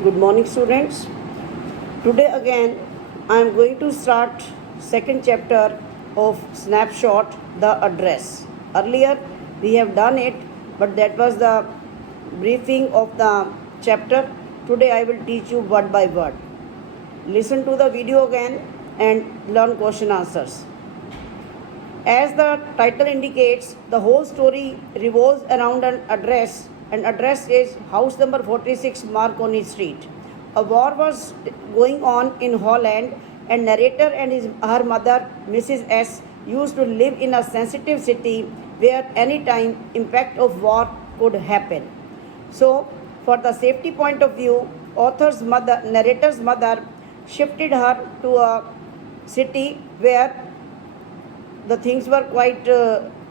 Good morning, students. Today again I am going to start second chapter of Snapshot, the address. Earlier we have done it, but that was the briefing of the chapter. Today I will teach you word by word. Listen to the video again and learn question answers. As the title indicates, the whole story revolves around an address. An address is house number 46 Marconi Street. A war was going on in Holland, and narrator and her mother, Mrs. S, used to live in a sensitive city where any time impact of war could happen. So, for the safety point of view, narrator's mother shifted her to a city where the things were quite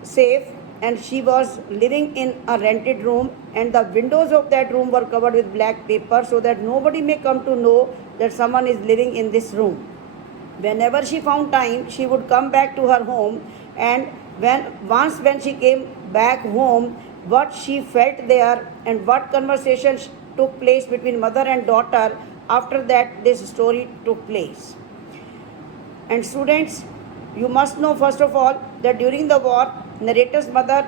safe, and she was living in a rented room, and the windows of that room were covered with black paper so that nobody may come to know that someone is living in this room. Whenever she found time, she would come back to her home, and when she came back home, what she felt there and what conversations took place between mother and daughter, after that this story took place. And students, you must know first of all that during the war, narrator's mother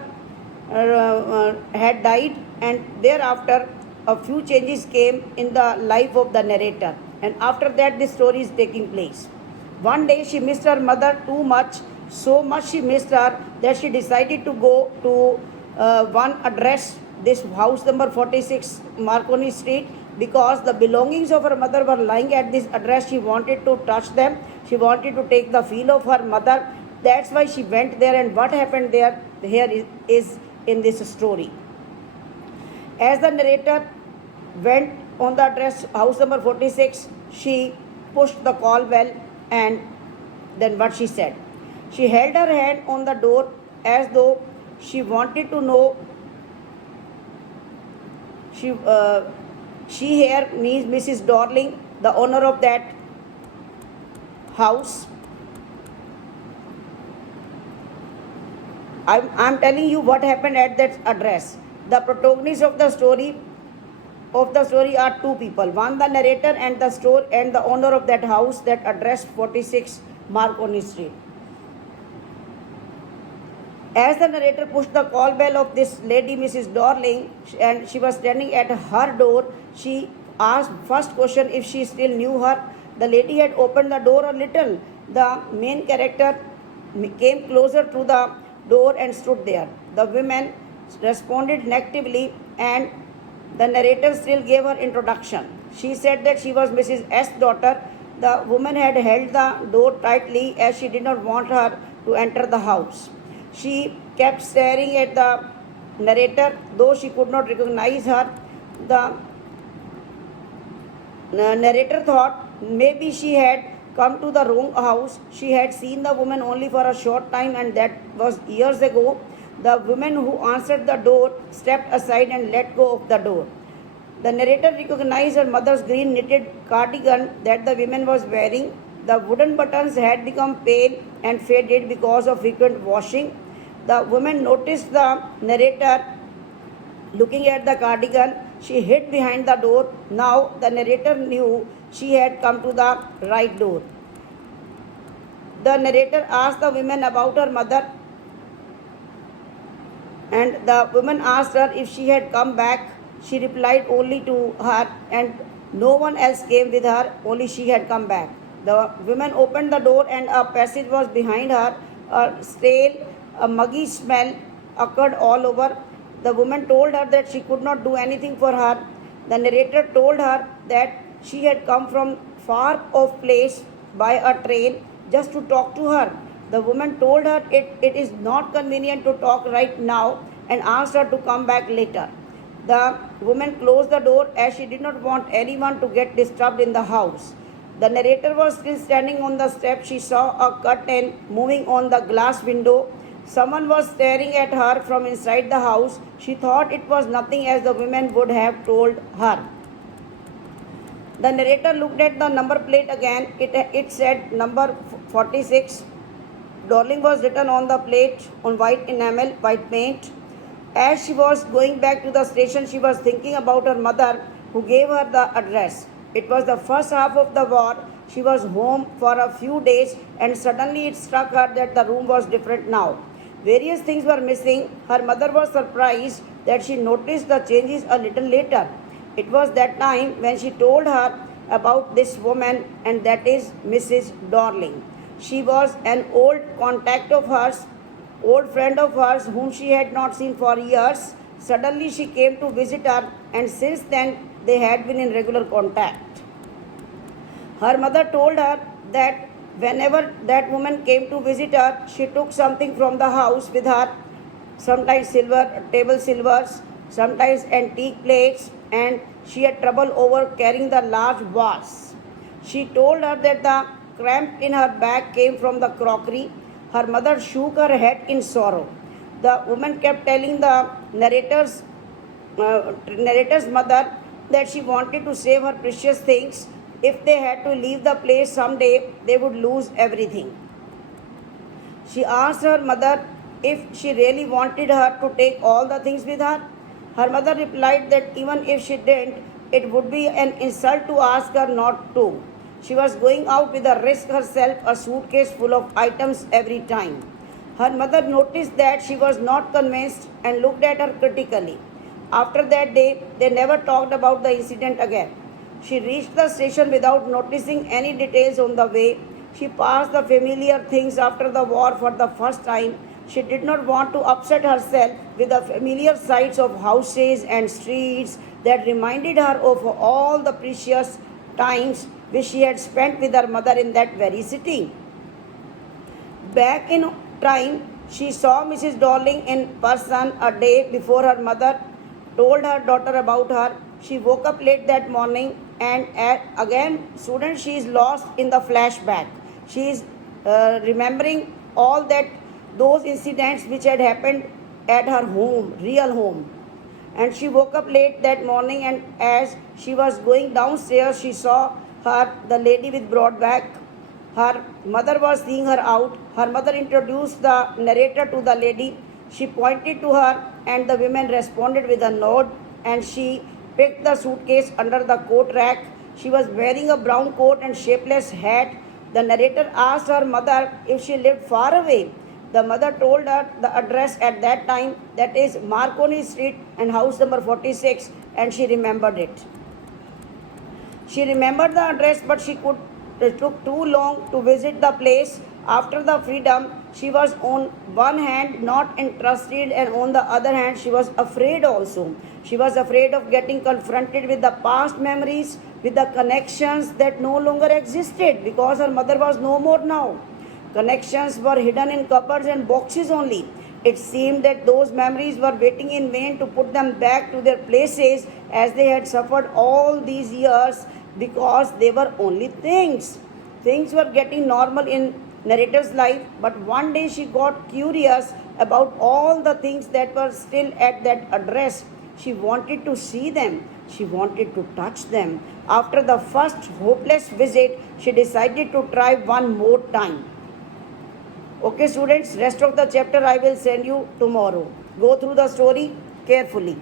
had died, and thereafter a few changes came in the life of the narrator, and after that this story is taking place. One day she missed her mother too much, so much she missed her that she decided to go to one address, this house number 46 Marconi Street, because the belongings of her mother were lying at this address. She wanted to touch them, she wanted to take the feel of her mother. That's why she went there, and what happened there here is in this story. As the narrator went on the address house number 46, she pushed the call bell, and then what she said, she held her hand on the door as though she wanted to know. She here means Mrs. Dorling, the owner of that house. I'm telling you what happened at that address. The protagonists of the story are two people. One, the narrator, and the owner of that house, that address 46 Marconi Street. As the narrator pushed the call bell of this lady, Mrs. Dorling, and she was standing at her door, she asked first question if she still knew her. The lady had opened the door a little. The main character came closer to the door and stood there. The woman responded negatively, and the narrator still gave her introduction. She said that she was Mrs. S. daughter. The woman had held the door tightly as she did not want her to enter the house. She kept staring at the narrator, though she could not recognize her. The narrator thought maybe she had come to the wrong house. She had seen the woman only for a short time, and that was years ago. The woman who answered the door stepped aside and let go of the door. The narrator recognized her mother's green knitted cardigan that the woman was wearing. The wooden buttons had become pale and faded because of frequent washing. The woman noticed the narrator looking at the cardigan. She hid behind the door. Now the narrator knew she had come to the right door. The narrator asked the woman about her mother, and the woman asked her if she had come back. She replied only to her, and no one else came with her, only she had come back. The woman opened the door, and a passage was behind her. A stale, a muggy smell occurred all over. The woman told her that she could not do anything for her. The narrator told her that she had come from far off place by a train just to talk to her. The woman told her it is not convenient to talk right now, and asked her to come back later. The woman closed the door as she did not want anyone to get disturbed in the house. The narrator was still standing on the step. She saw a curtain moving on the glass window. Someone was staring at her from inside the house. She thought it was nothing, as the woman would have told her. The narrator looked at the number plate again. It said number 46. Dorling was written on the plate on white white paint. As she was going back to the station, she was thinking about her mother. who gave her the address. It was the first half of the war. She was home for a few days and suddenly it struck her that the room was different now. Various things were missing. Her mother was surprised that she noticed the changes a little later. It was that time when she told her about this woman, and that is Mrs. Darling. She was an old contact of hers, old friend of hers whom she had not seen for years. Suddenly she came to visit her, and since then they had been in regular contact. Her mother told her that whenever that woman came to visit her, she took something from the house with her, sometimes silver, table silvers, sometimes antique plates, and she had trouble over carrying the large vase. She told her that the cramp in her back came from the crockery. Her mother shook her head in sorrow. The woman kept telling the narrator's mother that she wanted to save her precious things. If they had to leave the place someday, they would lose everything. She asked her mother if she really wanted her to take all the things with her. Her mother replied that even if she didn't, it would be an insult to ask her not to. She was going out with a risk herself, a suitcase full of items every time. Her mother noticed that she was not convinced and looked at her critically. After that day, they never talked about the incident again. She reached the station without noticing any details on the way. She passed the familiar things after the war for the first time. She did not want to upset herself with the familiar sights of houses and streets that reminded her of all the precious times which she had spent with her mother in that very city. Back in time, she saw Mrs. Darling in person a day before her mother told her daughter about her. She woke up late that morning and again, students, she is lost in the flashback. She is remembering all those incidents which had happened at her home, real home. And she woke up late that morning, and as she was going downstairs, she saw the lady with broad back. Her mother was seeing her out. Her mother introduced the narrator to the lady. She pointed to her, and the woman responded with a nod, and she picked the suitcase under the coat rack. She was wearing a brown coat and shapeless hat. The narrator asked her mother if she lived far away. The mother told her the address at that time, that is Marconi Street and house number 46, and she remembered it. She remembered the address, but it took too long to visit the place. After the freedom, she was on one hand not interested, and on the other hand, she was afraid also. She was afraid of getting confronted with the past memories, with the connections that no longer existed because her mother was no more now. Connections were hidden in cupboards and boxes only. It seemed that those memories were waiting in vain to put them back to their places, as they had suffered all these years because they were only things. Things were getting normal in narrator's life, but one day she got curious about all the things that were still at that address. She wanted to see them. She wanted to touch them. After the first hopeless visit, she decided to try one more time. Okay, students, rest of the chapter I will send you tomorrow. Go through the story carefully.